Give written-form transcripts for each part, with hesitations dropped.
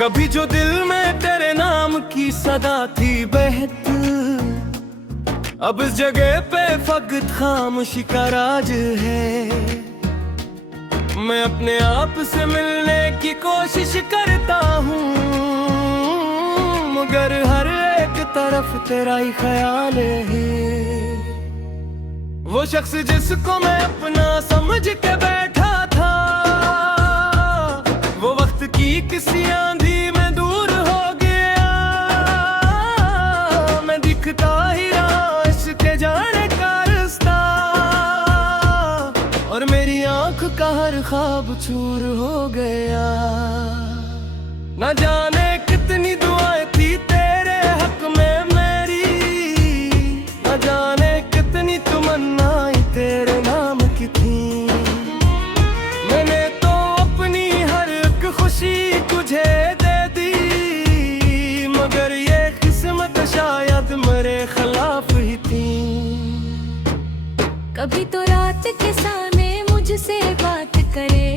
कभी जो दिल में तेरे नाम की सदा थी बहत, अब इस जगह पे फकत खामोशी का राज है। मैं अपने आप से मिलने की कोशिश करता हूँ, मगर हर एक तरफ तेरा ही ख्याल है। वो शख्स जिसको मैं अपना समझ के बैठा था, वो वक्त की किसी आंधी में दूर हो गया। मैं दिखता ही रहा इसके जाने का रास्ता, और मेरी आंख का हर ख्वाब चूर हो गया। न जाने कितनी दुआएं थी तेरे हक में मेरी, न जाने कितनी तमन्नाएं तेरे नाम की थी। मैंने तो अपनी हर एक खुशी तुझे दे दी, मगर ये किस्मत शायद मेरे खिलाफ ही थी। कभी तो रात के सामने मुझसे बात करे,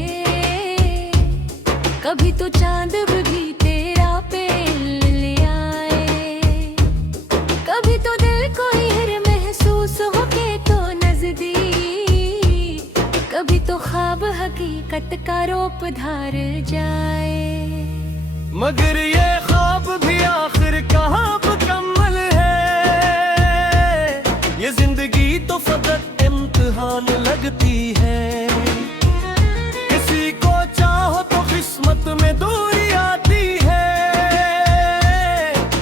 कभी तो चांद भी तेरा पेल ले आए, कभी तो दिल को हिर महसूस हो के तो नजदीक, कभी तो ख्वाब हकीकत का रूप धार जाए। मगर ये ख्वाब भी आखिर कहाँ मुकम्मल है। ये जिंदगी तो फकत इम्तिहान लगती है। किसी को चाहो तो किस्मत में दूरी आती है,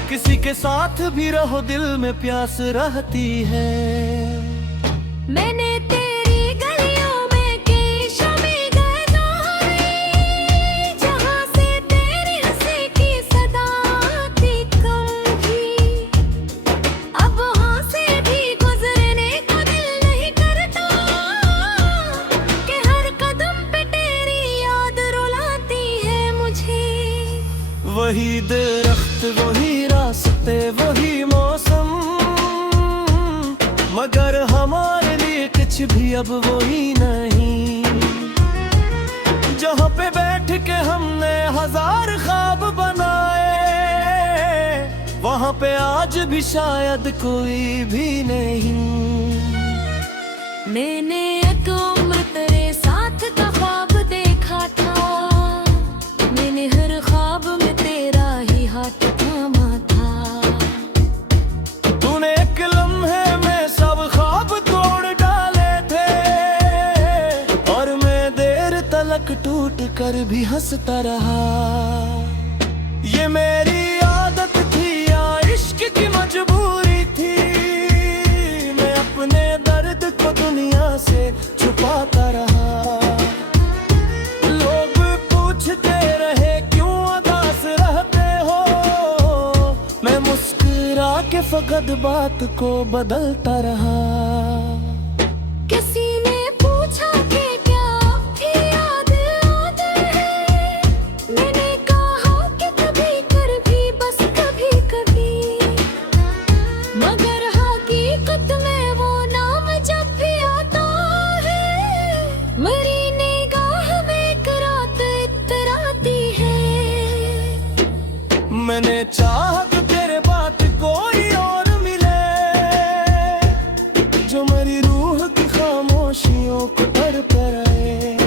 किसी के साथ भी रहो दिल में प्यास रहती है। मैंने तेरी गलियों में की शमी गए, जहाँ से तेरी हंसी की सदा आती कम थी। अब वहाँ से भी गुजरने को दिल नहीं करता, कि हर कदम पे तेरी याद रुलाती है मुझे। वही दरख्त, वही रास्ते, वही मौसम, मगर हमारे लिए कुछ भी अब वही नहीं। जहाँ पे बैठ के हमने हजार ख्वाब बनाए, वहाँ पे आज भी शायद कोई भी नहीं। मैंने एक उम्र तेरे साथ का ख्वाब देखा था, मैंने हर ख्वाब में तेरा ही हाथ थामा था। तूने एक लम्हे में सब ख्वाब तोड़ डाले थे, और मैं देर तलक टूट कर भी हंसता रहा। ये मेरी आदत थी या इश्क की मजबूरी थी, मैं अपने दर्द को दुनिया से छुपाता रहा। लोग पूछते रहे क्यों उदास रहते हो, मैं मुस्कुरा के फकत बात को बदलता रहा। किसी ने पूछा कि क्या आपकी याद आती है, मैंने कहा कि कभी कर भी बस कभी कभी, मगर हकीकत में वो नाम जब भी आता है, मेरी निगाह में एक रात इतराती है। मैंने चाहा कि तेरे बात कोई और मिले, जो मेरी रूह की खामोशियों को तड़पाए,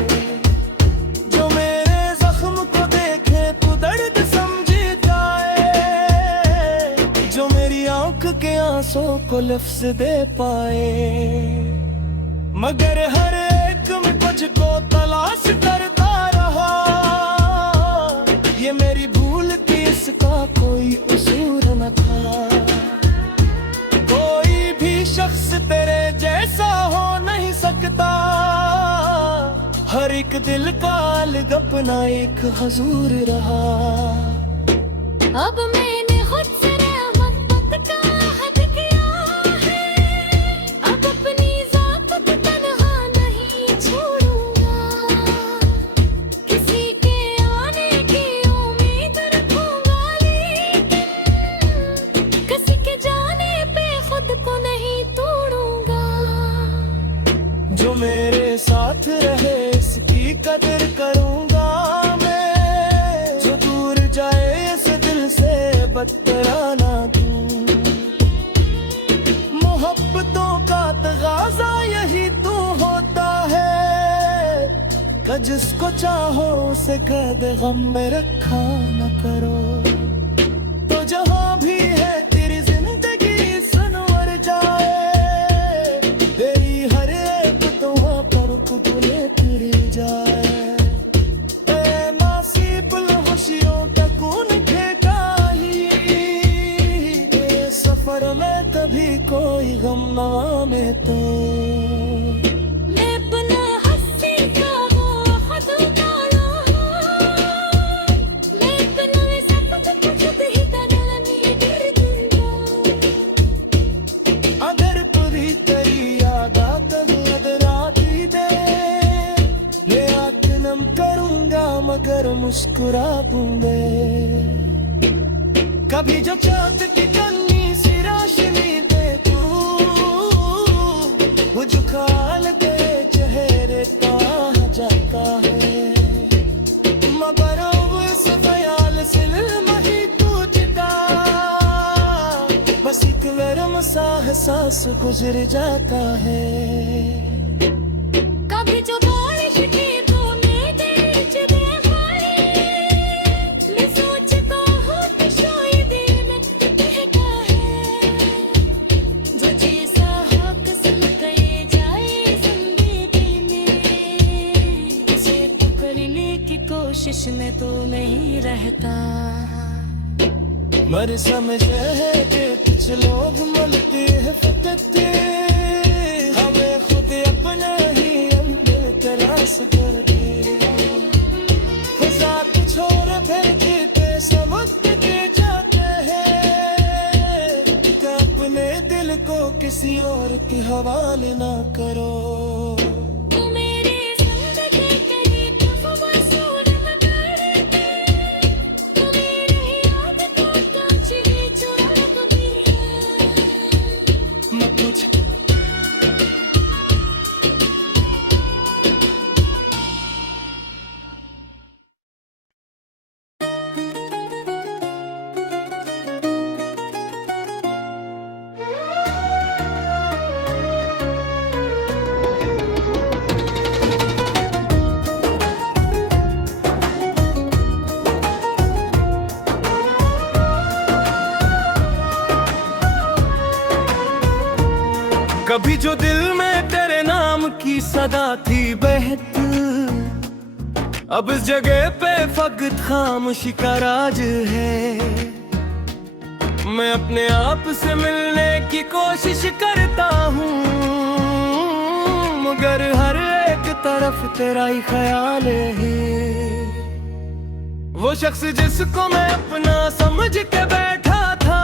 जो मेरे जख्म को देखे तो दर्द समझ जाए, जो मेरी आंख के आंसू को लफ्ज दे पाए। मगर हर एक में मुझको तलाश करता रहा, ये मेरी भूल थी, इसका कोई कसूर न था। कोई भी शख्स तेरे जैसा हो नहीं सकता, हर एक दिल का अलग अपना एक हुजूर रहा। अब मैंने खुद से मोहब्बत का हद किया है, अब अपनी ज़ात को तन्हा नहीं छोड़ूंगा, किसी के आने की उम्मीद रखूंगा, लेकिन किसी के जाने पे खुद को नहीं तोड़ूंगा। जो मेरे साथ रहे इसकी कदर करूंगा मैं, जो दूर जाए बतराना दूं। मोहब्बतों का तगाजा यही तो होता है कि जिसको चाहो उसे कैद गम में रखा न करो। तो जहां भी है तेरी जिंदगी सनवर जाए, तेरी हर एक दुआ पर कुतुले फिर जाए। कभी कोई गम ना में तो मैं बना हंसी का वो खुद उतारा, मैं बना ऐसा कुछ ही तरह नहीं डर दूंगा। अगर पूरी तेरी याद तब राती दे, ले आँख नम करूंगा मगर मुस्कुरा दूंगे। कभी जो चाँद की कन्नी सी रोशनी देखूं, वो जुखाल तेरे चेहरे कहाँ जाता है। मगर उस ख्याल से नहीं टूटता, बस एक नरम सा एहसास गुजर जाता है। कभी जो बारिश की बूंदें दिल च बहाए, मैं सोचता हूँ कि शायद ये वक्त कहता है, जो जैसा हो कसम कहे जाए जिंदगी में, उसे पकड़ने की कोशिश में तो नहीं रहता। मर समझे है कि कुछ लोग मलते हैं फकते, हमें खुद अपना ही अंदर तरास करते। खुदा कुछ और भेजते समझ के जाते हैं, कि अपने दिल को किसी और के हवाले ना करो। तू मेरे जिंदगी कहीं तफव्वुर में पड़ गई, तू मेरी याद को कांच में चुरा दी है। मत पूछ कभी जो दिल में तेरे नाम की सदा थी बहत, अब इस जगह पे फकत खामोशी का राज है। मैं अपने आप से मिलने की कोशिश करता हूँ, मगर हर एक तरफ तेरा ही ख्याल है। वो शख्स जिसको मैं अपना समझ के बैठा था,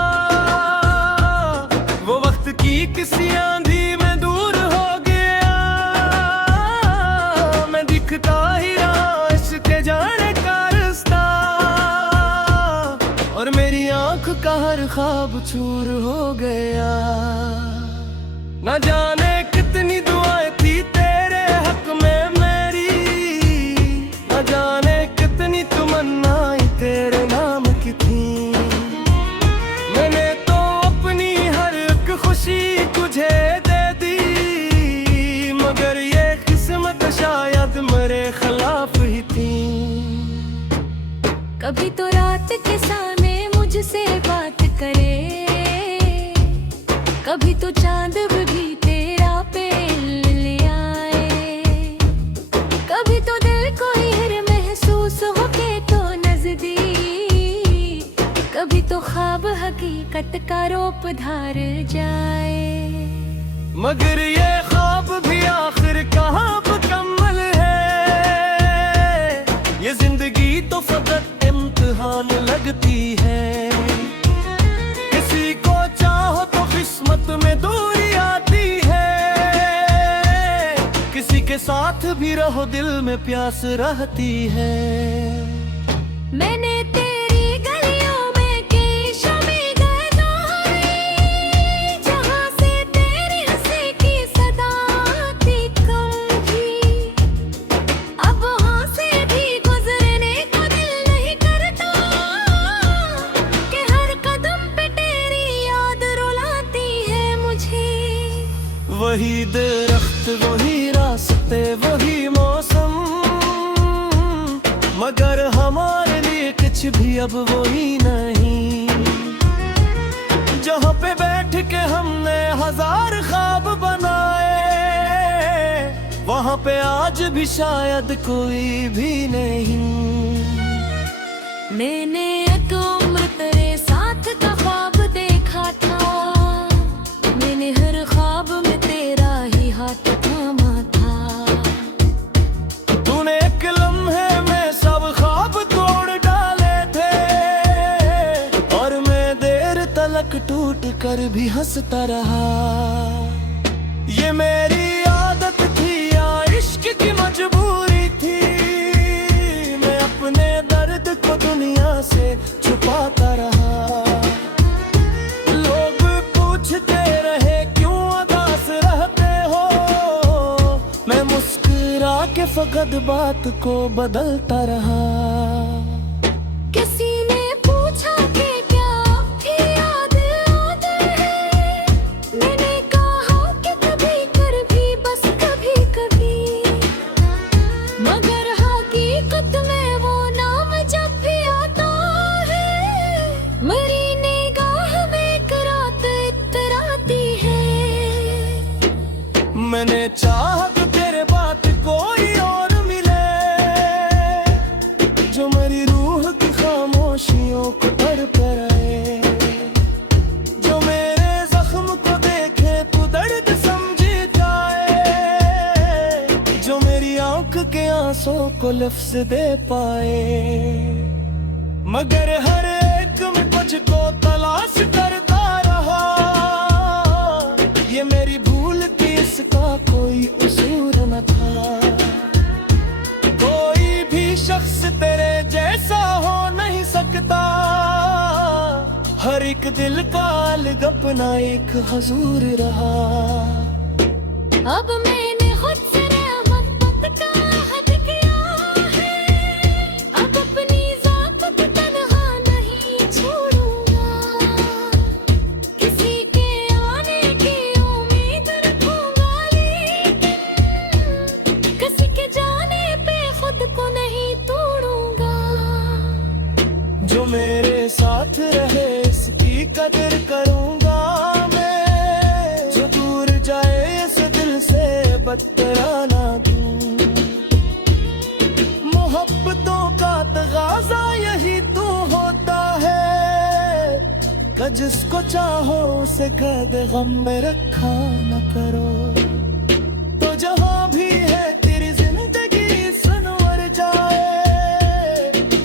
वो वक्त की किसी आंधी में दूर हो गया। मैं दिखता ही रहा इसके जाने का रास्ता, और मेरी आंख का हर ख्वाब चूर हो गया। न जाने कितनी दुआएं थी तेरे हक में मेरी, न जाने कितनी तमन्नाएं तेरे नाम की थी। मैंने तो अपनी हर एक खुशी तुझे दे दी, मगर ये किस्मत शायद मेरे खिलाफ ही थी। कभी तो रात के सामने मुझसे बात करे, कभी तो चांद भी तेरा पेल ले आए, कभी तो दिल को हिर महसूस हो के तो नजदीक, कभी तो ख्वाब हकीकत का रूप धार जाए। मगर ये ख्वाब भी आखिर कहाँ मुकम्मल है, ये जिंदगी तो फकत इम्तिहान लगती है। किसी को चाहो तो किस्मत में दूरी आती है, किसी के साथ भी रहो दिल में प्यास रहती है। मैंने तेरी गलियों में की शमी गहराई, जहाँ से तेरी हंसी की सदा आती कम थी। अब वहाँ से भी गुजरने को दिल नहीं करता, कि हर वही दरख्त वही रास्ते वही मौसम, मगर हमारे लिए कुछ भी अब वही नहीं। जहाँ पे बैठ के हमने हजार ख्वाब बनाए, वहाँ पे आज भी शायद कोई भी नहीं। मैंने एक उम्र तेरे साथ का ख्वाब देखा था, मैंने हर ख्वाब में तेरा ही हाथ थामा था। तूने एक लम्हे में सब ख्वाब तोड़ डाले थे, और मैं देर तलक टूट कर भी हंसता रहा। ये मेरी आदत थी या इश्क की मजबूरी थी, मैं अपने दर्द को दुनिया से छुपाता रहा। लोग पूछते रहे क्यों उदास रहते हो, मैं मुस्कुरा के फकत बात को बदलता रहा। किसी ने पूछा कि क्या अब भी याद आते हैं, मैंने कहा कि कभी कर भी बस कभी कभी, मगर हकीकत में वो नाम जब भी आता है, मेरी निगाह में एक रात इतराती है। मैंने चाहा कि तेरे बात कोई और मिले, जो मेरी रूह की खामोशियों को तड़पाए, जो मेरे जख्म को देखे तो दर्द समझ जाए, जो मेरी आंख के आंसू को लफ्ज दे पाए। मगर हर एक में कुछ को तलाश करता रहा, ये मेरी भूल थी इसका कोई कसूर न था। कोई भी शख्स तेरे जैसा हो नहीं सकता, हर एक दिल का अलग अपना एक हुजूर रहा। अब मैंने खुद से रहमत का हद किया है, अब अपनी ज़ात को तन्हा नहीं छोड़ूंगा, किसी के आने की उम्मीद रखूंगा, लेकिन किसी के जाने पे खुद को नहीं तोड़ूंगा। जो मेरे साथ रहे इसकी कदर करूंगा मैं, जो दूर जाए इस दिल से बतराना दूं। मोहब्बतों का तगाजा यही तो होता है, कि जिसको चाहो उसे कद गम में रखा न करो। तो जहाँ भी है तेरी जिंदगी सनवर जाए,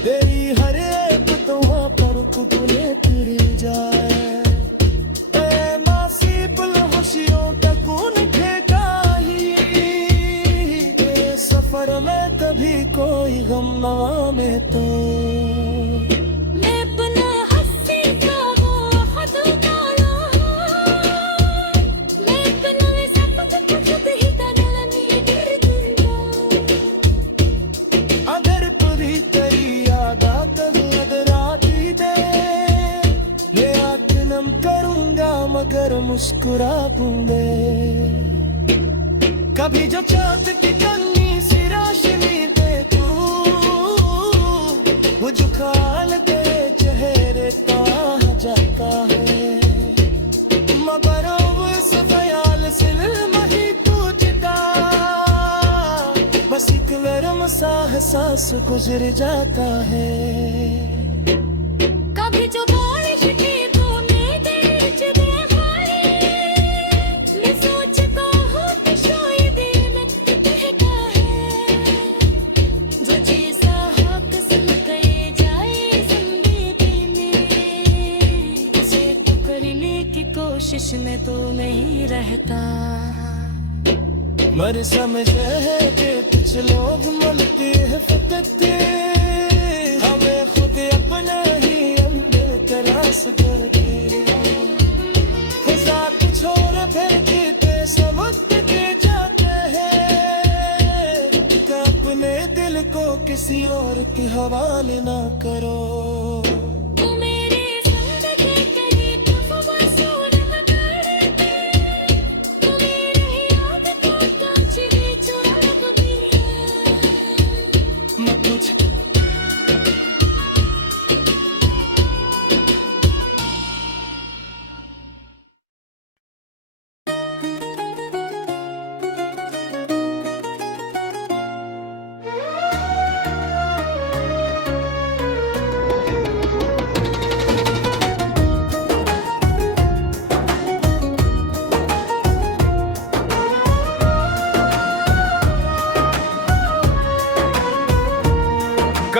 तेरी हर एक दुआ पर कबूले तेरी जाए। ए नासीब खुशियों का कौन ठेका ही, ए सफर में कभी कोई गम ना में तो। मैं अपना हंसी का वो खुद उतारा हूँ, मैं अपना सब कुछ खुद ही नहीं कर दूंगा। अगर पूरी तेरी याद तब राती दे, ले आँख नम करूंगा मगर मुस्कुरा दूंगे। कभी जो चाँद की कन्नी सी रोशनी दे तू, वो जो ख्याल तेरे चेहरे का जाता है, मगर उस ख्याल से नहीं टूटता, बस एक लम्हा सा एहसास गुजर जाता है। कभी जो बारिश की बूंदें गिरते हैं, मैं सोचता हूँ कि शायद ये वक्त बहका है, जो चीज़ हक से कहे जाए जिंदगी में, उसे पकड़ने की कोशिश में तो नहीं रहता। मर समझे है कि कुछ लोग मलते हैं फटकते, हमें खुद अपना ही अंदर तलाश करते। खुदा कुछ और भेजते समझते जाते हैं, कि अपने दिल को किसी और के हवाले ना करो। तू मेरे संग के करीब वसूल न करते, तू मेरे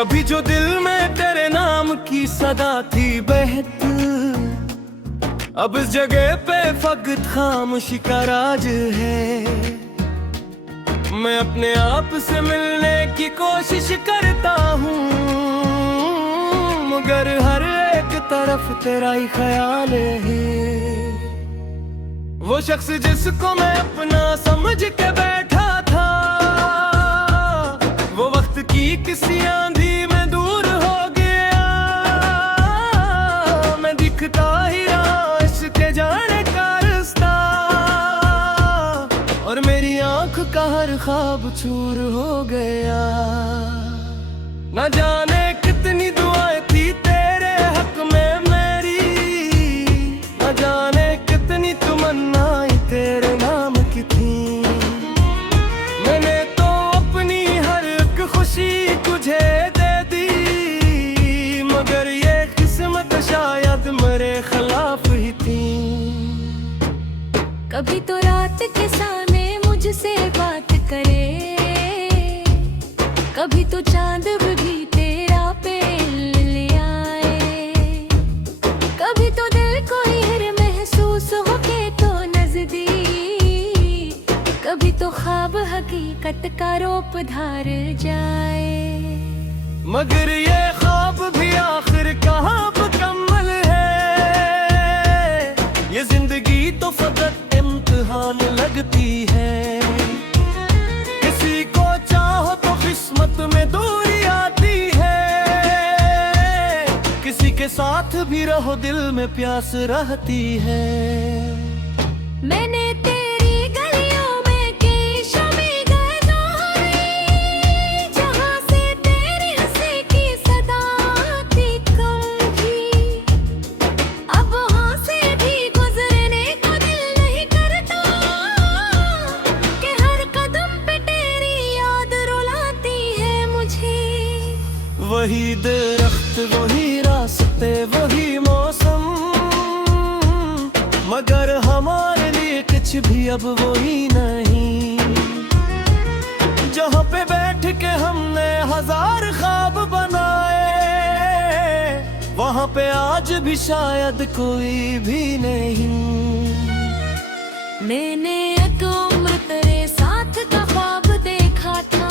कभी जो दिल में तेरे नाम की सदा थी बहत, अब इस जगह पे फकत खामोशी का राज है। मैं अपने आप से मिलने की कोशिश करता हूँ, मगर हर एक तरफ तेरा ही ख्याल है। वो शख्स जिसको मैं अपना समझ के बैठा था, वो वक्त की किसी आंधी में दूर हो गया। मैं दिखता ही रहा इसके जाने का रास्ता, और मेरी आंख का हर ख्वाब चूर हो गया। न जाने कितनी दुआएं थी तेरे हक में मेरी, न जाने कितनी तमन्नाएं तेरे नाम की थी। मैंने तो अपनी हर एक खुशी तुझे दे दी, मगर ये किस्मत शायद मेरे खिलाफ ही थी। कभी तो रात के सामने मुझसे बात करे, कभी तो चांद भी तेरा पेल ले आए, कभी तो दिल को हिर महसूस हो के तो नजदीक, कभी तो ख्वाब हकीकत का रूप धार जाए। मगर ये ख्वाब भी आखिर कहाँ मुकम्मल है, ये जिंदगी तो फकत इम्तिहान लगती है। किसी को चाहो तो किस्मत में दूरी आती है, किसी के साथ भी रहो दिल में प्यास रहती है। मैंने तेरी गलियों में की शमी गुजारी, जहाँ से तेरी हंसी की सदा आती कम थी। अब वहाँ से भी गुजरने को दिल नहीं करता, कि हर कदम पे तेरी याद रुलाती है मुझे। वही दरख्त, वही रास्ते, वही मौसम, मगर हमारे लिए कुछ भी अब वही नहीं। जहाँ पे बैठ के हमने हजार ख्वाब बनाए, वहाँ पे आज भी शायद कोई भी नहीं। मैंने एक उम्र तेरे साथ का ख्वाब देखा था,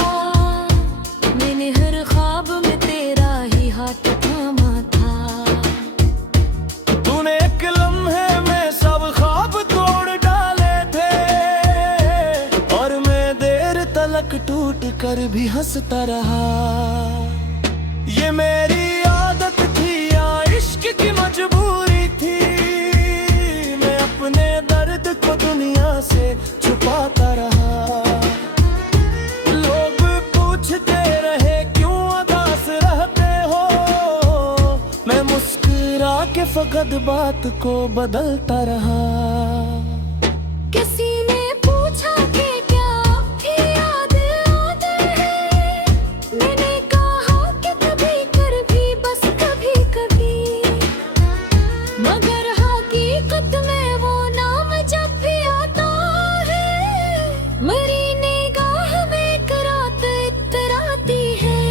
मैंने हर ख्वाब में तेरा ही हाथ थामा था। तूने एक लम्हे में सब ख्वाब तोड़ डाले थे, और मैं देर तलक टूट कर भी हंसता रहा। ये मेरी आदत थी या इश्क की मजबूरी थी, मैं अपने दर्द को दुनिया से छुपाता रहा। लोग पूछते रहे क्यों उदास रहते हो, मैं मुस्कुरा के फकत बात को बदलता रहा। किसी ने पूछा कि क्या आपकी याद आती है, मैंने कहा कि कभी कर भी बस कभी कभी, मगर हकीकत में वो नाम जब भी आता है, मेरी निगाह में एक रात इतराती है।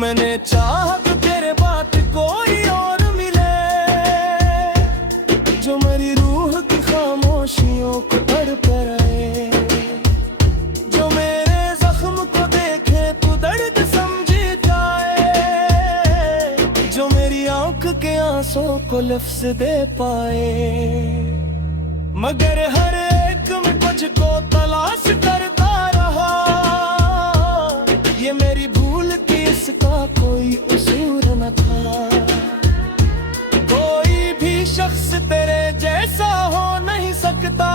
मैंने चाहा कि तेरे बात कोई और मिले, जो मेरी रूह की खामोशियों को तड़पे, जो मेरे जख्म को देखे तो दर्द समझ जाए, जो मेरी आंख के आंसू को लफ्ज दे पाए। मगर हर एक में मुझको तलाश करता रहा, ये मेरी भूल की इसका कोई कसूर न था। कोई भी शख्स तेरे जैसा हो नहीं सकता,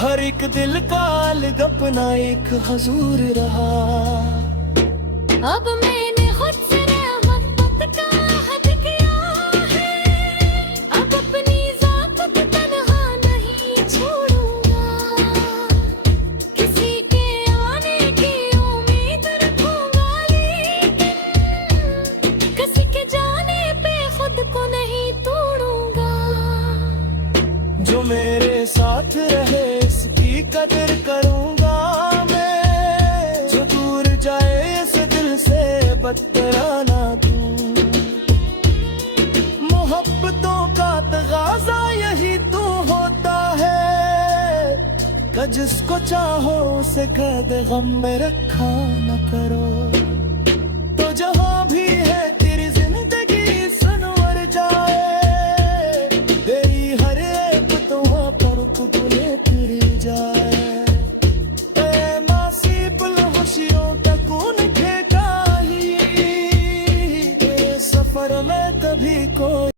हर एक दिल का अलग अपना एक हुजूर रहा। अब मैंने खुद से रहमत का हद किया है, अब अपनी ज़ात को तन्हा नहीं छोड़ूंगा, किसी के आने की उम्मीद रखूंगा, लेकिन किसी के जाने पे खुद को नहीं तोड़ूंगा। जो मेरे साथ रहे इसकी कदर करूंगा मैं, जो दूर जाए जिसको चाहो उसे कह दे गम में रखा न करो।